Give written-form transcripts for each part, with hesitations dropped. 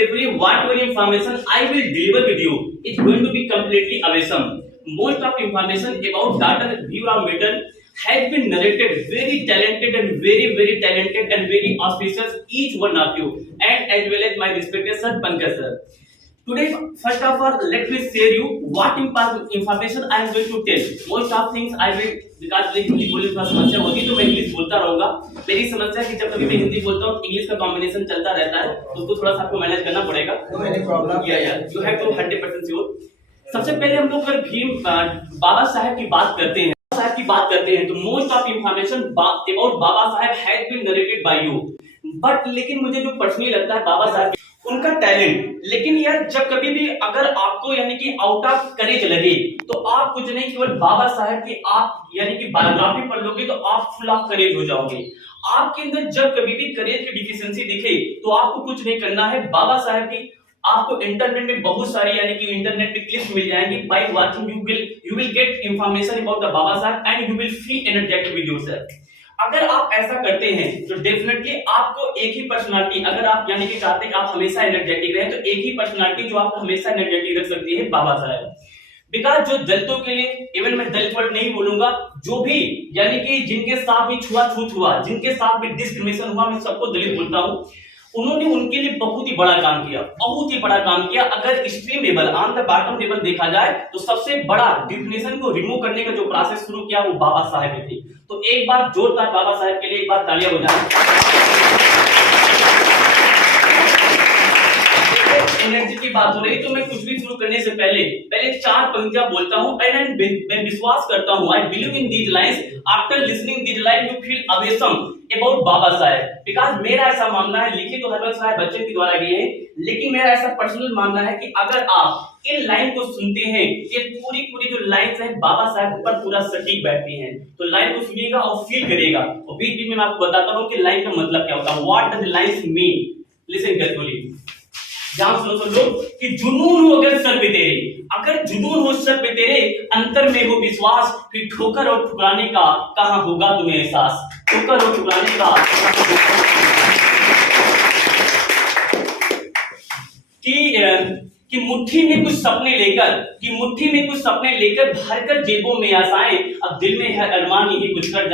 carefully whatever information I will deliver with you is going to be completely awesome. Most of information about Dr. B.R. Ambedkar has been narrated very talented and very talented and very auspicious each one of you and as well as my respected sir Pankaj sir. Today, first of all, let me share you what information I am going to tell. Most of things I will because Hindi बोलने में समस्या होगी तो मैं English बोलता रहूंगा. मेरी समस्या कि जब कभी मैं हिंदी बोलता हूँ इंग्लिश का कॉम्बिनेशन चलता रहता है तो उसको थोड़ा सा आपको मैनेज करना पड़ेगा. No any problem. You have to 100% sure. सबसे पहले हम लोग अगर भीम बाबा साहब की बात करते हैं तो most of information about Baba Saheb has been narrated by you. But लेकिन मुझे जो पर्सनली लगता है बाबा साहब उनका टैलेंट, लेकिन यार जब कभी भी अगर आपको यानी कि आउट ऑफ करेज लगे तो आप कुछ नहीं केवल बाबा साहब की आप यानी कि बायोग्राफी पढ़ लोगे तो आप फुल ऑफ करेज हो जाओगे. आपके अंदर जब कभी भी करेज की डिफिशिएंसी दिखे तो आपको कुछ नहीं करना है. बाबा साहब की आपको इंटरनेट में बहुत सारी यानी कि इंटरनेट पे क्लिप्स मिल जाएंगे. By watching you will get information about the Baba Saheb and you will feel energetic with yourself. अगर आप ऐसा करते हैं तो डेफिनेटली आपको एक ही पर्सनालिटी, अगर आप यानी कि चाहते हैं कि आप हमेशा एनर्जेटिक रहें तो एक ही पर्सनालिटी जो आपको हमेशा एनर्जेटिक रख सकती है बाबा साहब. बिकॉज जो दलितों के लिए, इवन मैं दलित वर्ड नहीं बोलूंगा, जो भी यानी कि जिनके साथ भी छुआछूत हुआ, जिनके साथ भी डिस्क्रिमिनेशन हुआ, मैं सबको दलित बोलता हूँ, उन्होंने उनके लिए बहुत ही बड़ा काम किया. अगर extreme level on the bottom level देखा जाए तो सबसे बड़ा डिफिनेशन को रिमूव करने का जो प्रोसेस शुरू किया वो बाबा साहब ने थी. तो एक बार जोरदार बाबा साहब के लिए एक बार तालियां बजाएं. एनर्जी की बात हो रही तो मैं कुछ भी शुरू करने से पहले चार पंक्तियां बोलता हूं एंड मैं विश्वास करता हूं, I believe in these lines. After listening these lines you feel awesome about Baba Saheb. Because मेरा ऐसा मानना है, लिखित तो हरवंश साहब बच्चे के द्वारा गए हैं, लेकिन मेरा ऐसा पर्सनल मानना है कि अगर आप इन लाइन को सुनते हैं, ये पूरी जो लाइंस है बाबा साहब पर पूरा सटीक बैठती हैं, तो लाइन को सुनिएगा और फील करिएगा. और बीच में मैं आपको बताता हूं कि लाइन का मतलब क्या होता है. What does lines mean? Listen carefully. ध्यान सुनो लोग कि जुनून हो अगर सर पे तेरे, अगर जुनून हो सर पे तेरे, अंतर में हो विश्वास, फिर ठोकर और ठुकराने का कहां होगा तुम्हें एहसास. ठोकर और ठुकराने का कि मुट्ठी में कुछ सपने लेकर भरकर जेबों में आशाएं, अब दिल में है अरमान यही कुछ कर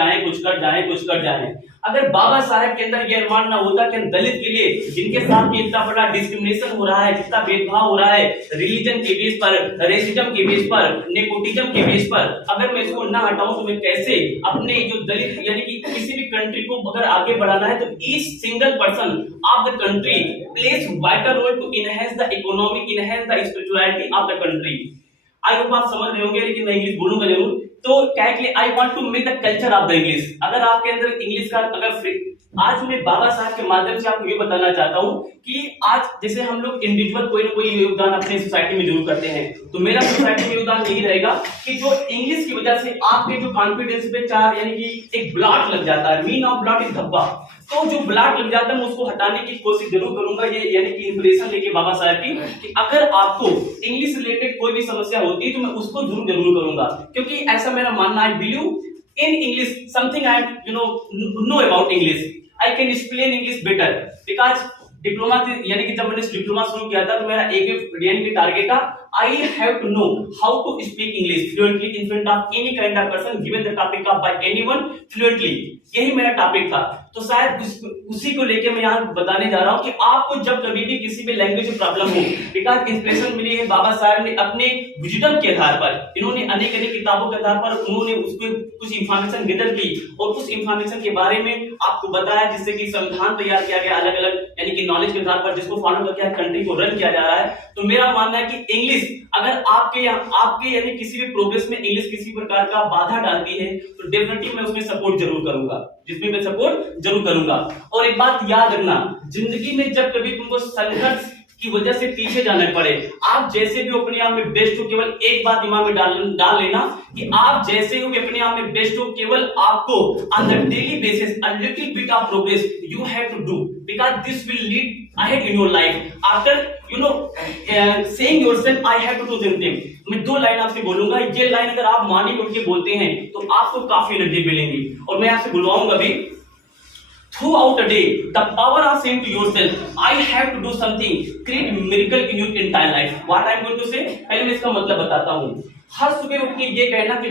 जाए. अगर बाबा साहब के अंदर ये अरमान ना होता कि दलित के लिए जिनके साथ में इतना बड़ा डिस्क्रिमिनेशन हो रहा है, जितना भेदभाव हो रहा है रिलीजन के बेस पर, रेसिज्म के बेस पर, नेपोटिज्म के बेस पर, अगर मैं इसको ना हटाऊं तो मैं कैसे अपने जो दलित यानी कि किसी भी कंट्री को अगर आगे बढ़ाना है तो each single person of the country plays vital role to enhance the economy, enhance the spirituality of the country. I hope आप समझ रहे होंगे, लेकिन मैं इंग्लिश बोलूंगा जरूर. तो क्या है कि I want to make the culture of the English. अगर आपके अंदर इंग्लिश का आज मैं बाबा साहब के माध्यम से आपको ये बताना चाहता हूँ कि आज जैसे हम लोग इंडिविजुअल कोई ना कोई योगदान अपने सोसाइटी में जरूर करते हैं, तो मेरा सोसाइटी में योगदान यही रहेगा कि जो इंग्लिश की वजह से आपके जो कॉन्फिडेंस पे चार यानी कि एक ब्लॉट लग जाता है. मीन ऑफ ब्लॉट इज धब्बा. तो जो ब्लॉट लग जाता है मैं उसको हटाने की कोशिश जरूर करूंगा. ये यानी कि इंस्पिरेशन लेके बाबा साहब की कि अगर आपको इंग्लिश रिलेटेड कोई भी समस्या होती है तो मैं उसको जरूर करूंगा, क्योंकि ऐसा मेरा मानना है. Believe in English something I know about English. I can explain English better because diploma यानी कि जब मैंने डिप्लोमा शुरू किया था तो मेरा एक यानी कि टारगेट था I have to know how to speak English fluently in front of any kind of person given the topic of by anyone fluently. यही मेरा टॉपिक था. तो शायद उसी को लेके मैं यहाँ बताने जा रहा हूँ कि आपको जब कभी भी किसी भी लैंग्वेज में प्रॉब्लम हो, बिकॉज इंस्पिरेशन मिली है बाबा साहब ने अपने विजडम के आधार पर, इन्होंने अनेक किताबों के आधार पर उन्होंने उसको कुछ इंफॉर्मेशन गैदर की और उस इंफॉर्मेशन के बारे में आपको बताया, जिससे कि संविधान तैयार किया गया अलग अलग यानी कि नॉलेज के आधार पर, जिसको फॉलो करके कंट्री को रन किया जा रहा है. तो मेरा मानना है कि इंग्लिश अगर आपके यानी किसी भी प्रोग्रेस में इंग्लिश किसी प्रकार का बाधा डालती है तो डेफिनेटली मैं उसमें सपोर्ट जरूर करूंगा, जिसमें मैं सपोर्ट जरूर करूंगा. और एक बात याद रखना, जिंदगी में जब कभी तुमको संघर्ष की वजह से पीछे जाना पड़े, आप जैसे भी अपने आप में बेस्ट हो, केवल एक बात दिमाग में डाल लेना कि आप जैसे हो अपने आप में बेस्ट हो, केवल आपको on the daily basis a little bit of progress you have to do, because this will lead ahead in your life. After saying yourself I have to do something. मैं दो लाइन आपसे बोलूंगा, ये line अगर आप morning उठ के बोलते हैं तो आपको काफी एनर्जी मिलेगी. और मैं आपसे बुलवाऊंगा भी throughout a day, the power of saying to yourself, I have to do something, create miracle in your entire life. What I am going to say, पहले मैं इसका मतलब बताता हूँ। हर सुबह उठ के ये कहना कि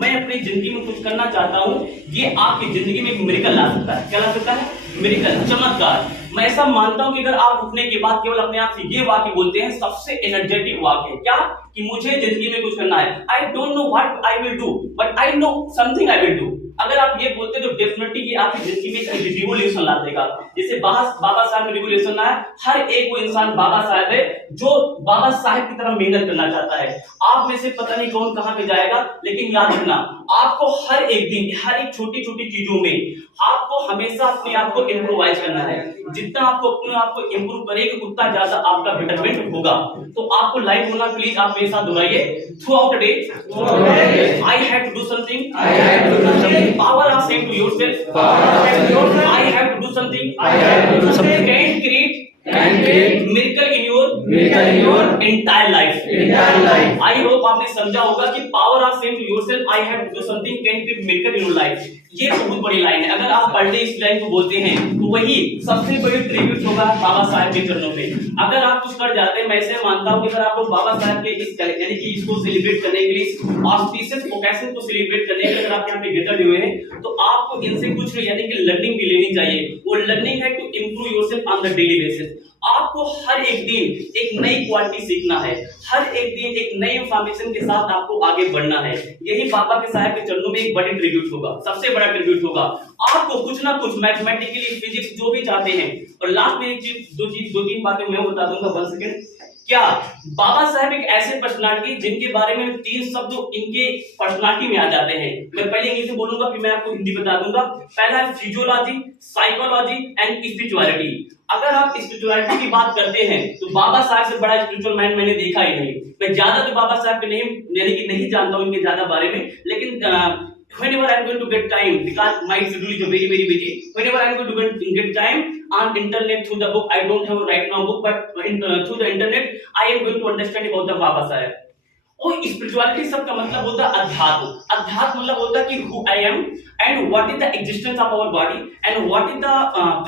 मैं अपनी जिंदगी में कुछ करना चाहता हूँ, ये आपकी जिंदगी में एक मिरेकल ला सकता है। क्या ला सकता है? मिरेकल, चमत्कार। मैं ऐसा मानता हूं कि अगर आप उठने के बाद केवल अपने आप से ये वाक्य बोलते हैं, सबसे एनर्जेटिक वाक्य है क्या? कि मुझे जिंदगी में कुछ करना है। I don't know what I will do, but I know something I will do. अगर आप ये बोलते तो डेफिनेटली ये आपकी जिंदगी में एक रिवोल्यूशन ला देगा। जैसे बाबा साहब ने रिवोल्यूशन लाया, हर एक वो इंसान बाबा साहब है जो बाबा साहब की तरह मेहनत करना चाहता है। आप में से पता नहीं कौन कहां पे जाएगा, लेकिन याद रखना, आपको हर एक दिन, हर एक छोटी छोटी चीजों में आपको हमेशा अपने आप को इम्प्रोवाइज करना है। जितना आपको अपने आप को इम्प्रूव करेंगे, उतना ज्यादा आपका बेटरमेंट होगा। तो आपको लाइफ होना, प्लीज आप मेरे साथ दोहराइए, throughout the day I have to do something, power of saying to yourself, I have to do something, can create miracle in your entire life. I hope आपने समझा होगा कि power of saying to yourself, I have to do something, can create miracle in your life. ये बहुत बड़ी line है। अगर आप पर डे इस लाइन को बोलते हैं तो वही सबसे बड़ी ट्रिब्यूट होगा बाबा साहब के चरणों में। अगर आप कुछ कर जाते हैं, मैं ऐसे मानता हूं कि अगर आप लोग बाबा साहब के इस यानी कि इसको सेलिब्रेट करने के लिए, ऑस्पिशियस ओकेजन को सेलिब्रेट करने के लिए अगर आप यहाँ पे गैदर्ड हुए हैं, तो आपको इनसे कुछ यानी कि लर्निंग भी लेनी चाहिए। वो लर्निंग है to improve yourself on the daily basis. आपको हर एक दिन एक नई क्वालिटी सीखना है, हर एक दिन एक नई इंफॉर्मेशन के साथ आपको आगे बढ़ना है। यही बाबा के साहब के चरणों में एक बड़ी ट्रिब्यूट होगा, सबसे बड़ा ट्रिब्यूट होगा। आपको कुछ ना कुछ मैथमेटिकली, फिजिक्स जो भी चाहते हैं। और लास्ट में एक चीज, दो तीन बातें मैं बता दूंगा, 1 सेकंड। क्या बाबा साहब एक ऐसे पर्सनालिटी जिनके बारे में 3 शब्द इनके पर्सनालिटी में आ जाते हैं। मैं पहले इंग्लिश में बोलूंगा, फिर मैं आपको हिंदी बता दूंगा। पहला है फिजियोलॉजी, साइकोलॉजी एंड स्पिरिचुअलिटी। अगर आप स्पिरिचुअलिटी की बात करते हैं तो बाबा साहब से बड़ा स्पिरिचुअल मैन मैंने देखा ही नहीं। मैं ज्यादा तो बाबा साहब के नहीं यानी कि नहीं जानता हूं इनके ज्यादा बारे में, लेकिन whenever I'm going to get time, because my schedule is very busy, whenever I'm going to get time on internet through the book, I don't have right now book, but through the internet I am going to understand about the Baba Sahib. और spirituality सब का मतलब होता है अध्यात्म। अध्यात्म मतलब होता है कि who I am and what is the existence of our body and what is the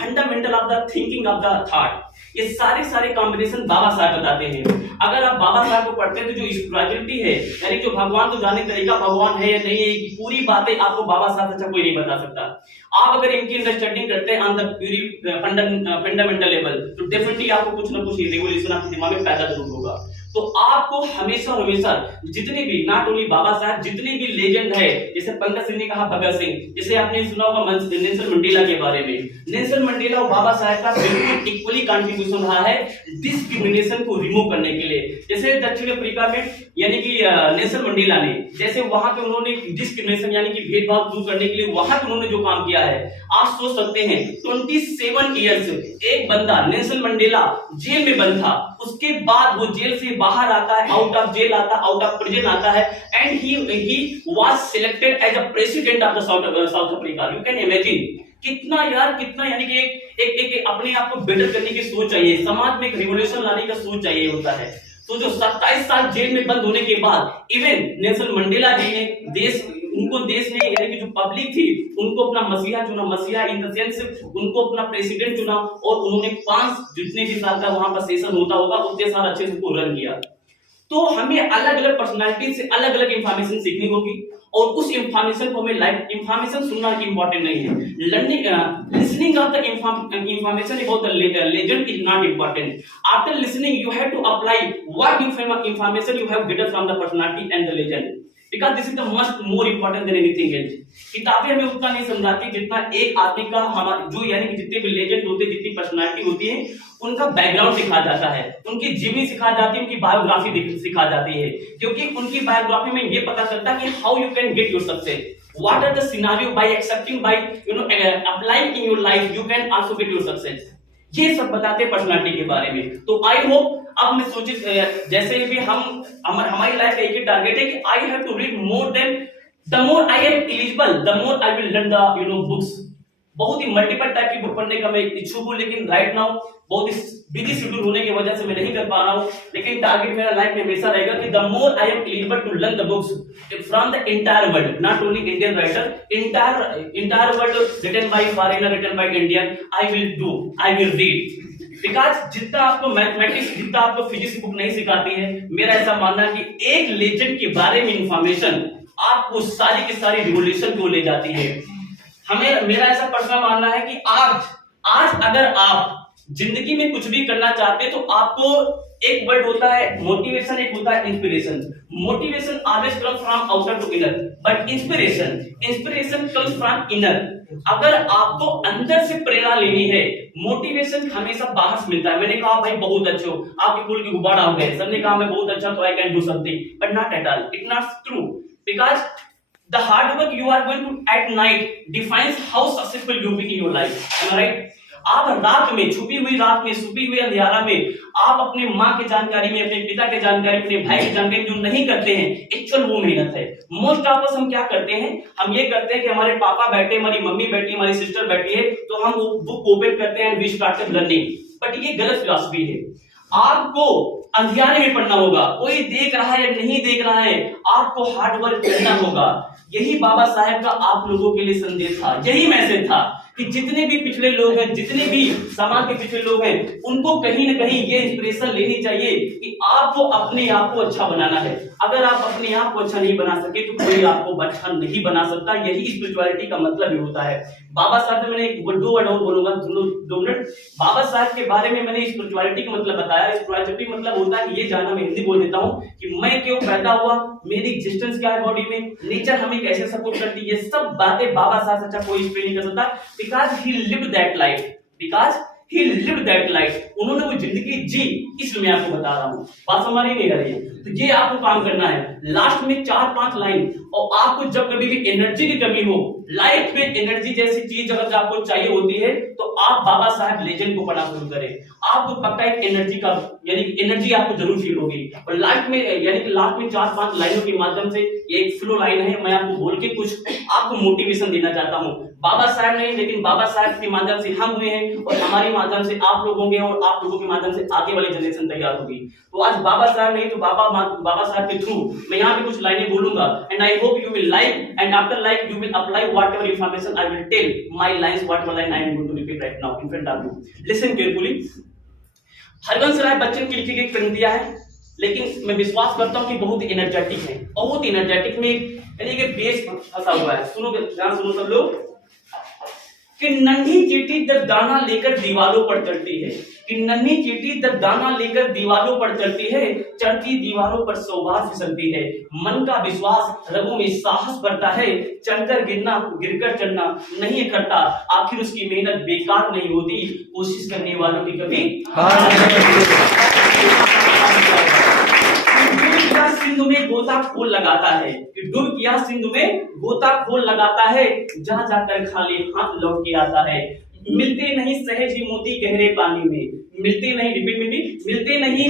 fundamental of the thinking of the thought. ये सारे कॉम्बिनेशन बाबा साहब बताते हैं। अगर आप बाबा साहब को पढ़ते हैं तो जो स्पिरिचुअलिटी है, यानी जो भगवान को जाने तरीका भगवान है या नहीं है, की पूरी बातें आपको बाबा साहब अच्छा कोई नहीं बता सकता। आप अगर इनकी अंडरस्टैंडिंग करते हैं on the puree fundamental level, तो डेफिनेटली आपको कुछ ना कुछ रिवोल्यूशन आपके दिमाग में पैदा जरूर होगा। तो आपको हमेशा जितने भी, नॉट ओनली बाबा साहब, जितने भी लेजेंड है, जैसे पंकज सिंह ने कहा भगत सिंह, जैसे आपने सुना होगा नेल्सन मंडेला के बारे में। नेल्सन मंडेला और बाबा साहब का बिल्कुल इक्वली कंट्रीब्यूशन रहा है डिस्क्रिमिनेशन को रिमूव करने के लिए। जैसे दक्षिण अफ्रीका में यानी कि नेल्सन मंडेला ने, जैसे वहां पे उन्होंने डिस्क्रिमिनेशन यानी कि भेदभाव दूर करने के लिए वहां पे उन्होंने जो काम किया है, आप सोच सकते हैं 27 इयर्स एक बंदा नेल्सन मंडेला जेल में बंद था, उसके बाद वो जेल से बाहर आता है, आउट ऑफ जेल आता है, आउट ऑफ प्रिजन आता है, and he was selected as a president of the South Africa. You can imagine कितना यानी कि एक अपने आप को बेटर करने की सोच चाहिए, समाज में एक रिवॉल्यूशन लाने का सोच चाहिए होता है। तो जो 27 साल जेल में बंद होने के बाद इवन नेल्सन मंडेला जी ने देश ने यानी कि जो पब्लिक थी उनको अपना मसीहा इन द सेंस उनको अपना प्रेसिडेंट चुना, और उन्होंने 5 जितने भी साल का वहां पर सेशन होता होगा उतने साल अच्छे से उसको रन किया। तो हमें अलग अलग पर्सनालिटी से अलग अलग इंफॉर्मेशन सीखनी होगी, और उस इंफॉर्मेशन को हमें लाइफ इंफॉर्मेशन सुनना इंपॉर्टेंट नहीं है। Learning listening of the information about the legend is not important. After listening you have to apply what information you have getted from the personality and the legend, because this is the must more important than anything else. किताबें हमें उतना नहीं समझाती जितना एक आदमी का जो यानी कि जितने भी लेजेंड होते हैं, जितनी पर्सनालिटी होती है, उनका बैकग्राउंड सिखा जाता है, उनकी जीवनी सिखा जाती है, उनकी बायोग्राफी सिखा जाती है, क्योंकि उनकी बायोग्राफी में ये पता चलता है कि how you can get your success, what are the scenario, by accepting, by applying in your life you can also get your success. ये सब बताते हैं पर्सनालिटी के बारे में। तो आई होप अब मैं सोचे जैसे भी हमारी लाइफ का एक ही टारगेट है कि I have to read more then the more I am eligible the more I will learn the books. बहुत ही मल्टीपल टाइप की बुक पढ़ने का मैं इच्छुक हूँ, लेकिन राइट नाउ बहुत ही बिजी शेड्यूल होने की वजह से मैं नहीं कर पा रहा हूँ। लेकिन टारगेट मेरा लाइफ में हमेशा रहेगा कि the more I am able to learn the books from the entire world, not only Indian writer, entire world written by foreigner, written by Indian, I will read. Because जितना आपको mathematics, जितना आपको physics की book नहीं सिखाती है, मेरा ऐसा मानना है कि एक लेजेंड के बारे में इंफॉर्मेशन आपको सारी की सारी रिवोल्यूशन को ले जाती है। मेरा ऐसा पर्सनल मानना है कि आज अगर आप जिंदगी में कुछ भी करना चाहते हैं तो आपको एक वर्ड होता है मोटिवेशन, एक होता है inspiration. Motivation always comes from outer to inner, but inspiration comes from inner. अगर आपको अंदर से प्रेरणा लेनी है, मोटिवेशन हमेशा बाहर से मिलता है। मैंने कहा भाई बहुत अच्छे हो, आपके फूल की गुब्बारा हो गए, सबने कहा मैं बहुत अच्छा तो I can do something, but not at all, it not true, because the hard work you are going to at night defines how successful you will in your life, am I right? आप रात में, छुपी हुई रात में, छुपी हुई अंधियारा में आप अपने माँ की जानकारी में, अपने पिता की जानकारी, अपने भाई की जानकारी जो नहीं करते हैं, एक्चुअल वो मेहनत है। मोस्ट ऑफ अस हम क्या करते हैं, हम ये करते हैं कि हमारे पापा बैठे, हमारी मम्मी बैठी, हमारी सिस्टर बैठी है, तो हम वो बुक ओपन करते हैं, वी स्टार्टेड लर्निंग, बट ये गलत फिलॉसफी है। आपको अंधियारे में पढ़ना होगा, कोई देख रहा है या नहीं देख रहा है, आपको हार्ड वर्क करना होगा। यही बाबा साहेब का आप लोगों के लिए संदेश था, यही मैसेज था कि जितने भी पिछले लोग हैं, जितने भी समाज के पिछले लोग हैं, उनको कहीं ना कहीं ये इंस्पिरेशन लेनी चाहिए कि आपको अपने आप को अच्छा बनाना है। अगर आप अपने आप को अच्छा नहीं बना सके तो कोई आपको अच्छा नहीं बना सकता। यही स्पिरिचुअलिटी का मतलब ही होता है। बाबा साहब से मैंने दो वर्ड और बोलूंगा, 2 मिनट। बाबा साहब के बारे में मैंने स्पिरिचुअलिटी का मतलब बताया। स्पिरिचुअलिटी मतलब होता है, ये जानना, मैं हिंदी बोल देता हूँ, कि मैं क्यों पैदा हुआ, मेरी एग्जिस्टेंस क्या है बॉडी में, नेचर हमें कैसे सपोर्ट करती है, ये सब बातें बाबा साहब से अच्छा कोई एक्सप्लेन नहीं कर सकता। Because he lived that life, उन्होंने वो जिंदगी जी, इसलिए मैं आपको बता रहा हूँ। बात हमारी नहीं कर रही है, तो ये आपको काम करना है। लास्ट में 4-5 लाइन, और आपको जब कभी भी एनर्जी की कमी हो, लाइफ में एनर्जी जैसी चीज अगर आपको चाहिए होती है, तो आप बाबा साहब लेजेंड को पढ़ना शुरू करें। आपको पक्का एक एनर्जी का, यानी एनर्जी आपको जरूर फील होगी। और लाइफ में, यानी कि लास्ट में 4-5 लाइनों के माध्यम से, ये एक फ्लो लाइन है, मैं आपको बोल के कुछ आपको मोटिवेशन देना चाहता हूँ। बाबा साहब नहीं, लेकिन बाबा साहब के माध्यम से हम हुए हैं, और हमारे माध्यम से आप लोग होंगे, और आप लोगों के माध्यम से आगे वाली जनरेशन तैयार होगी। तो आज बाबा साहब नहीं तो बाबा साहब के थ्रू मैं यहाँ पे कुछ लाइनें बोलूंगा, and I hope you will like, and after like you will apply whatever information I will tell my lines, whatever line I am going to repeat right now in front of you. Listen carefully. Harivansh Rai Bachchan की लिखी गई कृतियां है, लेकिन मैं विश्वास करता हूं कि बहुत एनर्जेटिक है, बहुत एनर्जेटिक में, यानी कि बेस फंसा हुआ है। सुनो, ध्यान सुनो सब लोग, कि नन्ही चींटी जब दाना लेकर दीवारों पर चढ़ती है, कि नन्ही चींटी जब दाना लेकर दीवारों पर चढ़ती है, चढ़ती दीवारों पर 100 बार फिसलती है। मन का विश्वास, रगों में साहस बढ़ता है, चढ़कर गिरना, गिरकर चढ़ना नहीं करता, आखिर उसकी मेहनत बेकार नहीं होती, कोशिश करने वालों की कभी हार नहीं होती। सिंधु में गोताखोर लगाता है, कि डूब किया सिंधु में गोताखोर लगाता है, जा जाकर खाली हाथ लौट के आता है। मिलते नहीं सहज ही मोती गहरे पानी में, मिलते नहीं, रिपीट में, मिलते नहीं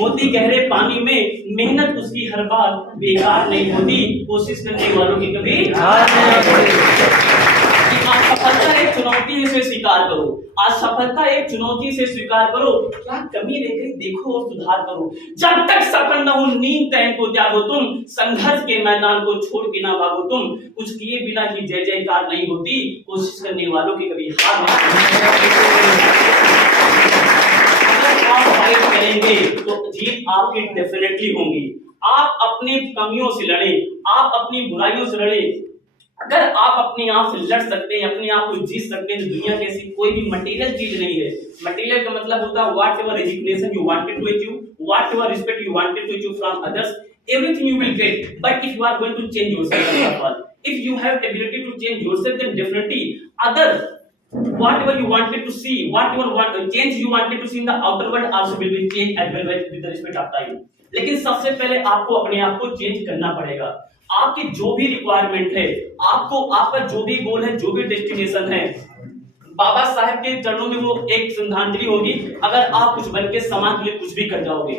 मोती गहरे पानी में, मेहनत उसकी हर बार बेकार नहीं होती, कोशिश करने वालों की कभी हार नहीं होती। आज सफलता एक चुनौती से स्वीकार करो, आज सफलता एक चुनौती से स्वीकार करो, क्या कमी रह गई देखो और सुधार करो। जब तक सफल न हो नींद चैन को त्यागो तुम, संघर्ष के मैदान को छोड़ के ना भागो तुम, कुछ किए बिना ही जय जयकार नहीं होती, कोशिश करने वालों की कभी हार नहीं। अगर आप फाइट करेंगे तो जीत आपकी डेफिनेटली होगी। आप अपनी कमियों से लड़े, आप अपनी बुराइयों से लड़े। अगर आप अपने आप से लड़ सकते हैं, अपने आप को जीत सकते हैं, तो दुनिया की ऐसी कोई भी मटेरियल चीज नहीं है। मटेरियल का मतलब होता है whatever education you wanted to achieve, whatever respect you wanted to achieve from others, everything you will get, but if you are going to change yourself first of all, if you have ability to change yourself, then definitely other whatever you wanted to see, whatever change you wanted to see in the outer world also will be changed as well with the respect of time। लेकिन सबसे पहले आपको अपने आप को change करना पड़ेगा। आपकी जो भी रिक्वायरमेंट है, आपको, आपका जो भी गोल है, जो भी डेस्टिनेशन है, बाबा साहब के चरणों में वो एक श्रद्धांजलि होगी। अगर आप कुछ बन के समाज के लिए कुछ भी कर जाओगे,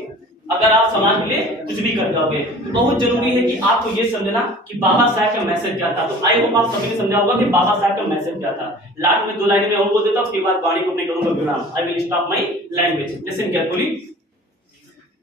अगर आप समाज के लिए कुछ भी कर जाओगे। तो बहुत जरूरी है कि आपको ये समझना कि बाबा साहब का मैसेज क्या था। तो आई होप आप सभी ने समझा होगा कि बाबा साहब का मैसेज क्या था। लास्ट में 2 लाइनें में और बोल देता हूं, उसके बाद वाणी को अपने करूंगा विराम। I will stop my language, listen carefully.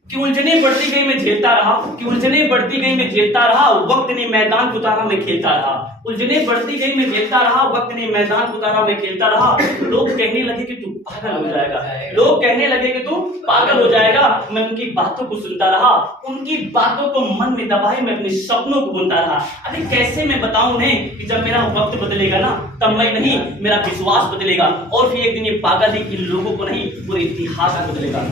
कि उलझने बढ़ती गई मैं झेलता रहा, कि उलझने बढ़ती गई मैं झेलता रहा, वक्त ने मैदान उतारा मैं खेलता रहा। उलझने बढ़ती गई मैं झेलता रहा, वक्त ने मैदान उतारा मैं खेलता रहा। लोग कहने लगे कि तू पागल हो जाएगा, लोग कहने लगे कि तू पागल हो जाएगा। मैं उनकी बातों को सुनता रहा, उनकी बातों को मन में दबाए मैं अपने सपनों को बुनता रहा। अरे कैसे मैं बताऊं उन्हें कि जब मेरा वक्त बदलेगा ना, तब मैं नहीं, मेरा विश्वास बदलेगा और फिर एक दिन ये पागल ही इन लोगों को नहीं, पूरे इतिहास बदलेगा।